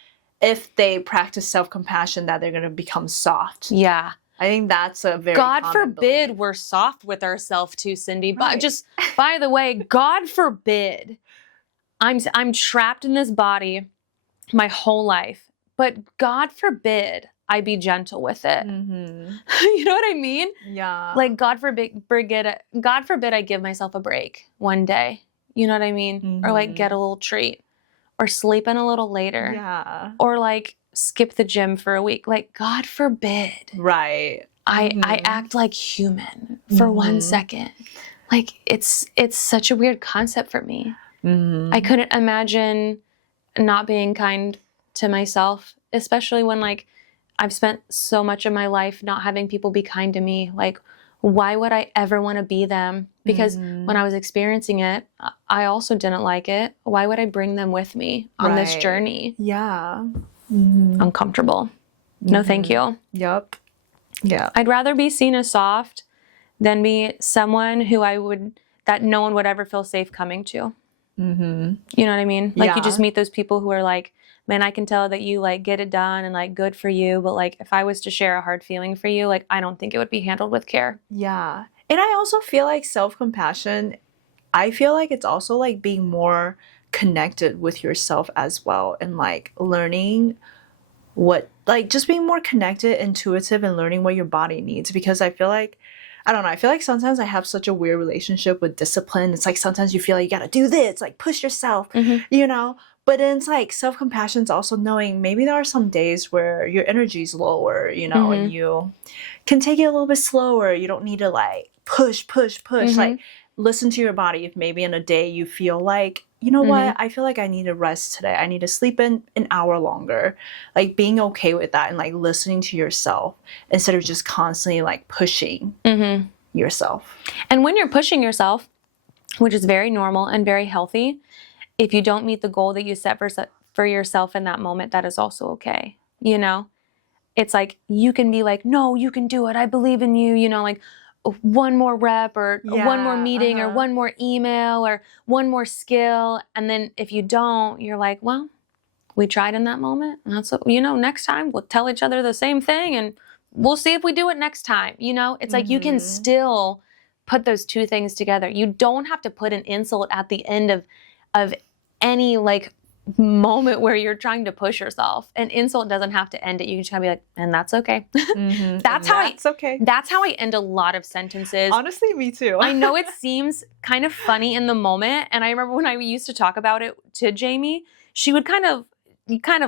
if they practice self-compassion, that they're going to become soft. Yeah. I think that's a very God common forbid belief. we're soft with ourselves too, Cindy. Right. But just by the way, God forbid I'm trapped in this body my whole life, but God forbid I be gentle with it. You know what I mean? Yeah. Like God forbid I give myself a break one day. You know what I mean? Or like get a little treat, or sleep in a little later. Yeah. Or like skip the gym for a week. Like, God forbid. Right. I act like human for 1 second. Like, it's such a weird concept for me. I couldn't imagine not being kind to myself, especially when like I've spent so much of my life not having people be kind to me. Like, why would I ever want to be them? Because when I was experiencing it, I also didn't like it. Why would I bring them with me on this journey? Yeah. Uncomfortable. No, thank you. Yep. Yeah. I'd rather be seen as soft than be someone that no one would ever feel safe coming to. You know what I mean? Like you just meet those people who are like, man, I can tell that you like get it done and like good for you. But like, if I was to share a hard feeling for you, like, I don't think it would be handled with care. Yeah. And I also feel like self-compassion, I feel like it's also like being more connected with yourself as well, and like learning what, like just being more connected, intuitive, and learning what your body needs. Because I feel like, I don't know, I feel like sometimes I have such a weird relationship with discipline. It's like sometimes you feel like you gotta do this, like push yourself, you know? But then it's like self-compassion is also knowing maybe there are some days where your energy is lower, you know, and you can take it a little bit slower. You don't need to like push. Like listen to your body. If maybe in a day you feel like, you know what, I feel like I need to rest today. I need to sleep in an hour longer. Like being okay with that and like listening to yourself instead of just constantly like pushing yourself. And when you're pushing yourself, which is very normal and very healthy, if you don't meet the goal that you set for yourself in that moment, that is also okay. You know, it's like, you can be like, no, you can do it. I believe in you. You know, like one more rep or one more meeting or one more email or one more skill. And then if you don't, you're like, well, we tried in that moment. And that's what, you know, next time we'll tell each other the same thing and we'll see if we do it next time. You know, it's like you can still put those two things together. You don't have to put an insult at the end of any like moment where you're trying to push yourself. An insult doesn't have to end it. You can just kind of be like, and that's okay. That's how I end a lot of sentences. Honestly, me too. I know it seems kind of funny in the moment. And I remember when I used to talk about it to Jamie, she would kind of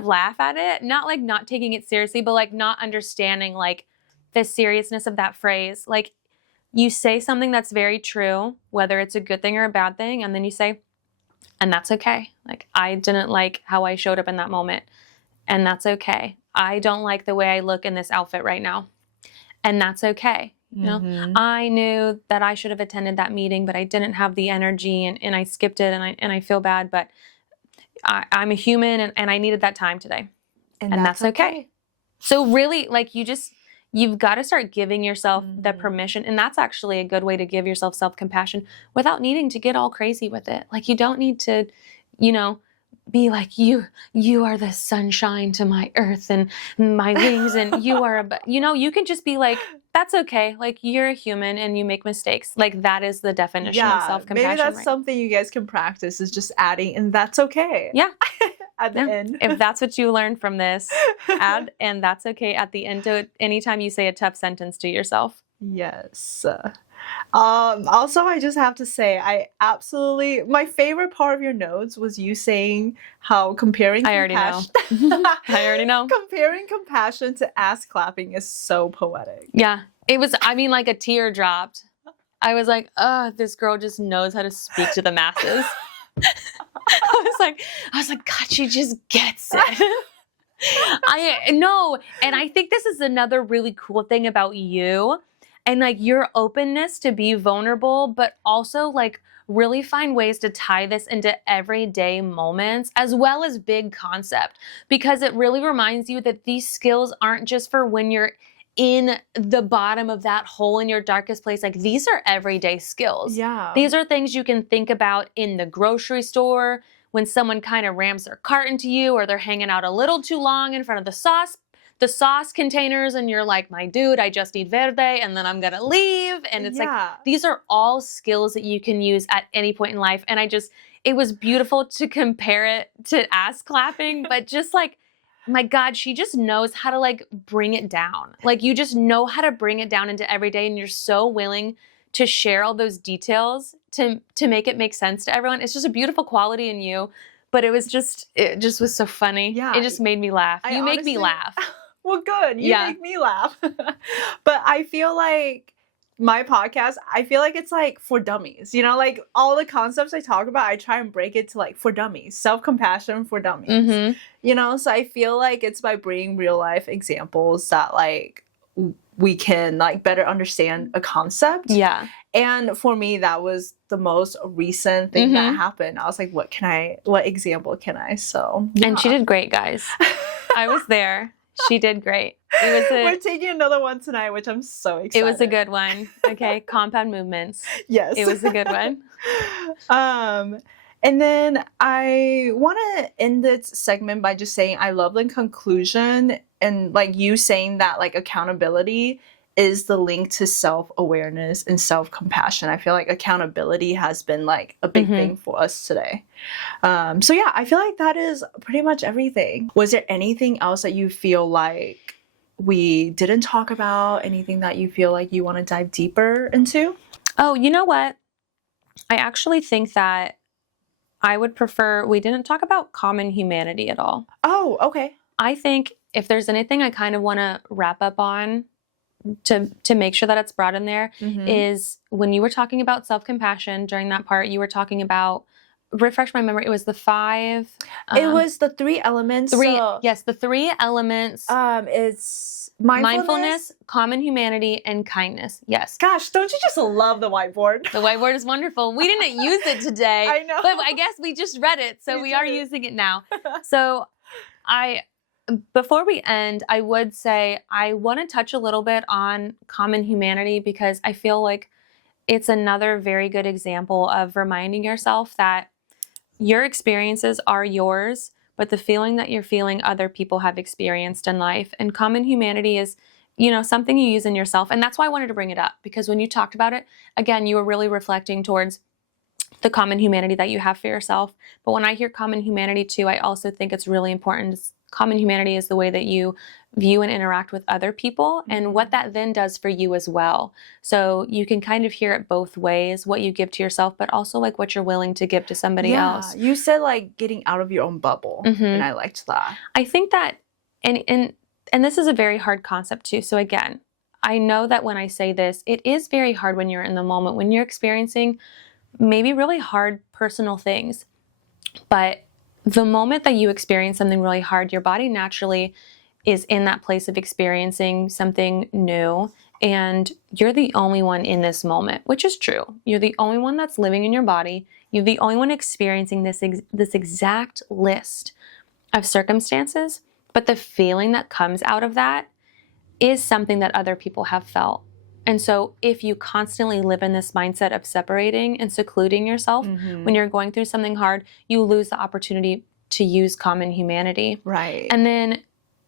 laugh at it, not like not taking it seriously, but like not understanding like the seriousness of that phrase. Like, you say something that's very true, whether it's a good thing or a bad thing, and then you say, and that's okay. Like, I didn't like how I showed up in that moment, and that's okay. I don't like the way I look in this outfit right now, and that's okay. You know, I knew that I should have attended that meeting, but I didn't have the energy, and I skipped it, and I feel bad, but I'm a human, and I needed that time today, and that's okay. So really, like, you've got to start giving yourself the permission. And that's actually a good way to give yourself self-compassion without needing to get all crazy with it. Like, you don't need to, you know, be like, you are the sunshine to my earth and my wings, and you are, you can just be like, that's okay. Like, you're a human and you make mistakes. Like, that is the definition of self-compassion. Maybe that's something you guys can practice, is just adding, and that's okay. Yeah. At the end. If that's what you learned from this, add, and that's okay at the end to it anytime you say a tough sentence to yourself. Yes. Also, I just have to say, my favorite part of your notes was you saying how comparing I already know. Comparing compassion to ass clapping is so poetic. Yeah. It was, I mean, like a tear dropped. I was like, this girl just knows how to speak to the masses. I was like, God, she just gets it. I know. And I think this is another really cool thing about you, and like your openness to be vulnerable, but also like really find ways to tie this into everyday moments as well as big concept, because it really reminds you that these skills aren't just for when you're in the bottom of that hole in your darkest place. Like, these are everyday skills. Yeah. These are things you can think about in the grocery store when someone kind of rams their cart into you, or they're hanging out a little too long in front of the sauce containers, and you're like, my dude, I just need verde and then I'm gonna leave. And it's like, these are all skills that you can use at any point in life. And it was beautiful to compare it to ass clapping, but just like, my God, she just knows how to like bring it down. Like, you just know how to bring it down into every day, and you're so willing to share all those details to make it make sense to everyone. It's just a beautiful quality in you, but it just was so funny. Yeah. It just made me laugh. You make me laugh. Well, good. You make me laugh. But I feel like my podcast, I feel like it's like for dummies, you know, like all the concepts I talk about, I try and break it to like for dummies, self-compassion for dummies, you know? So I feel like it's by bringing real life examples that like we can like better understand a concept. Yeah. And for me, that was the most recent thing that happened. I was like, what example can I? So, yeah. And she did great, guys. I was there. She did great. We're taking another one tonight, which I'm so excited. It was a good one. Okay. Compound movements. Yes. It was a good one. And then I want to end this segment by just saying I love the conclusion, and like you saying that like accountability is the link to self-awareness and self-compassion. I feel like accountability has been like a big thing for us today. So yeah, I feel like that is pretty much everything. Was there anything else that you feel like we didn't talk about? Anything that you feel like you want to dive deeper into? Oh, you know what? I actually think that I would prefer we didn't talk about common humanity at all. Oh, okay. I think if there's anything I kind of want to wrap up on to make sure that it's brought in there is when you were talking about self-compassion during that part, you were talking about, refresh my memory, it was the 5. It was the 3 elements. The 3 elements. It's mindfulness, common humanity, and kindness. Yes. Gosh, don't you just love the whiteboard? The whiteboard is wonderful. We didn't use it today. I know. But I guess we just read it, so we are using it now. So before we end, I would say I want to touch a little bit on common humanity, because I feel like it's another very good example of reminding yourself that your experiences are yours, but the feeling that you're feeling other people have experienced in life. And common humanity is, you know, something you use in yourself. And that's why I wanted to bring it up, because when you talked about it, again, you were really reflecting towards the common humanity that you have for yourself. But when I hear common humanity too, I also think it's really important. Common humanity is the way that you view and interact with other people and what that then does for you as well. So you can kind of hear it both ways, what you give to yourself, but also like what you're willing to give to somebody else. You said like getting out of your own bubble, and I liked that. I think that, and this is a very hard concept too. So again, I know that when I say this, it is very hard when you're in the moment, when you're experiencing maybe really hard personal things. But the moment that you experience something really hard, your body naturally is in that place of experiencing something new. And you're the only one in this moment, which is true. You're the only one that's living in your body. You're the only one experiencing this exact list of circumstances. But the feeling that comes out of that is something that other people have felt. And so if you constantly live in this mindset of separating and secluding yourself when you're going through something hard, you lose the opportunity to use common humanity. Right. And then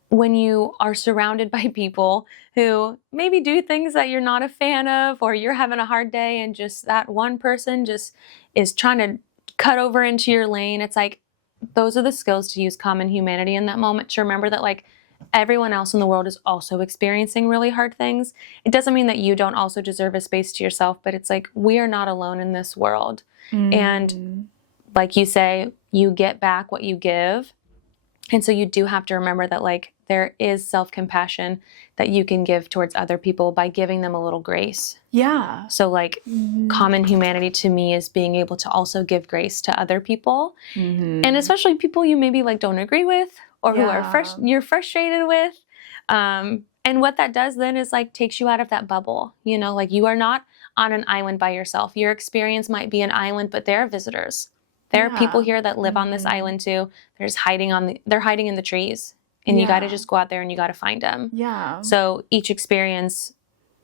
when you are surrounded by people who maybe do things that you're not a fan of, or you're having a hard day and just that one person just is trying to cut over into your lane, it's like, those are the skills to use common humanity in that moment, to remember that like everyone else in the world is also experiencing really hard things. It doesn't mean that you don't also deserve a space to yourself, but it's like, we are not alone in this world. And like you say, you get back what you give. And so you do have to remember that like there is self-compassion that you can give towards other people by giving them a little grace. Yeah. So like common humanity to me is being able to also give grace to other people. And especially people you maybe like don't agree with, or who are you're frustrated with. And what that does then is like takes you out of that bubble. You know, like you are not on an island by yourself. Your experience might be an island, but there are visitors. There are people here that live on this island too. They're hiding in the trees, and you got to just go out there and you got to find them. Yeah. So each experience,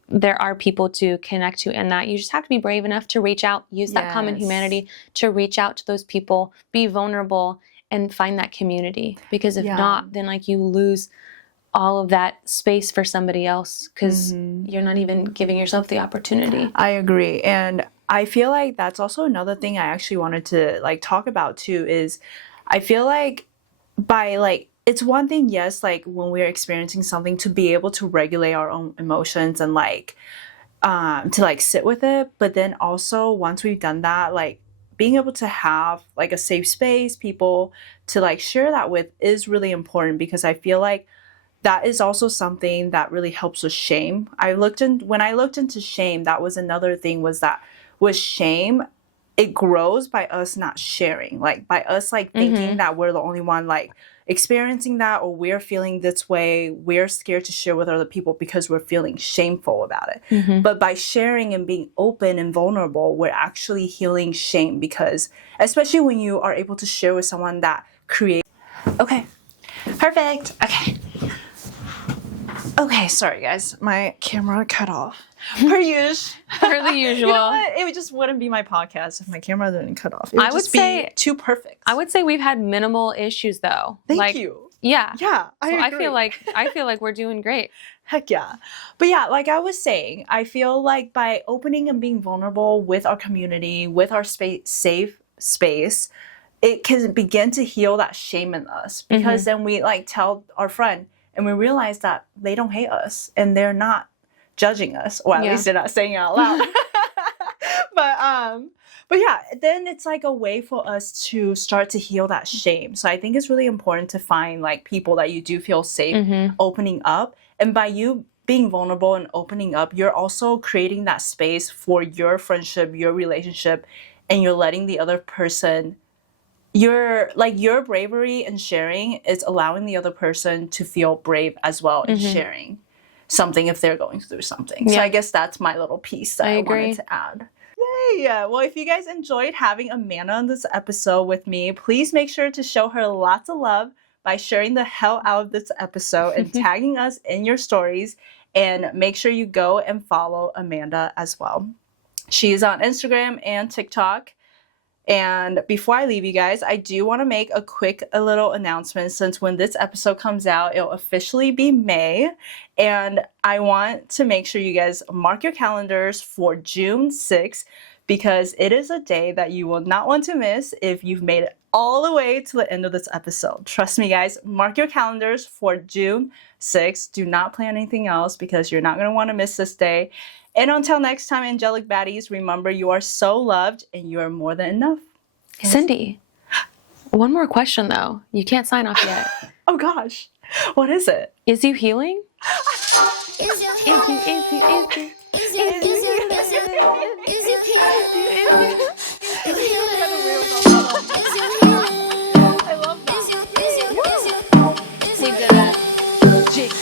there are people to connect to in that. You just have to be brave enough to reach out, use that common humanity to reach out to those people, be vulnerable, and find that community. Because if not, then like you lose all of that space for somebody else, because you're not even giving yourself the opportunity. I agree. And I feel like that's also another thing I actually wanted to like talk about too, is I feel like by like, it's one thing, yes, like when we're experiencing something, to be able to regulate our own emotions and like to like sit with it. But then also once we've done that, like being able to have like a safe space, people to like share that with is really important, because I feel like that is also something that really helps with shame. When I looked into shame, that was another thing, was that with shame, it grows by us not sharing, like by us like thinking that we're the only one like experiencing that, or we're feeling this way. We're scared to share with other people because we're feeling shameful about it. But by sharing and being open and vulnerable, we're actually healing shame, because especially when you are able to share with someone that creates. Okay, perfect. Okay, sorry guys, my camera cut off. Per usual. Per the usual. You know what? It just wouldn't be my podcast if my camera didn't cut off. It would just be too perfect. I would say we've had minimal issues though. Thank you. Yeah. Yeah, I agree. I feel like we're doing great. Heck yeah. But yeah, like I was saying, I feel like by opening and being vulnerable with our community, with our safe space, it can begin to heal that shame in us, because then we like tell our friend, and we realize that they don't hate us and they're not judging us, or at least they're not saying it out loud. But yeah, then it's like a way for us to start to heal that shame. So I think it's really important to find like people that you do feel safe opening up. And by you being vulnerable and opening up, you're also creating that space for your friendship, your relationship, and you're letting the other person, your bravery in sharing is allowing the other person to feel brave as well in sharing something if they're going through something. So I guess that's my little piece that I wanted to add. Yay! Well, if you guys enjoyed having Amanda on this episode with me, please make sure to show her lots of love by sharing the hell out of this episode and tagging us in your stories. And make sure you go and follow Amanda as well. She's on Instagram and TikTok. And before I leave you guys, I do want to make a little announcement, since when this episode comes out, it'll officially be May. And I want to make sure you guys mark your calendars for June 6th, because it is a day that you will not want to miss if you've made it all the way to the end of this episode. Trust me, guys, mark your calendars for June 6th. Do not plan anything else because you're not going to want to miss this day. And until next time, Angelic Baddies, remember you are so loved and you are more than enough. Yes. Cindy, one more question though. You can't sign off yet. Oh gosh, what is it? Is you healing? Is you healing? I love that. He did it. Jinx.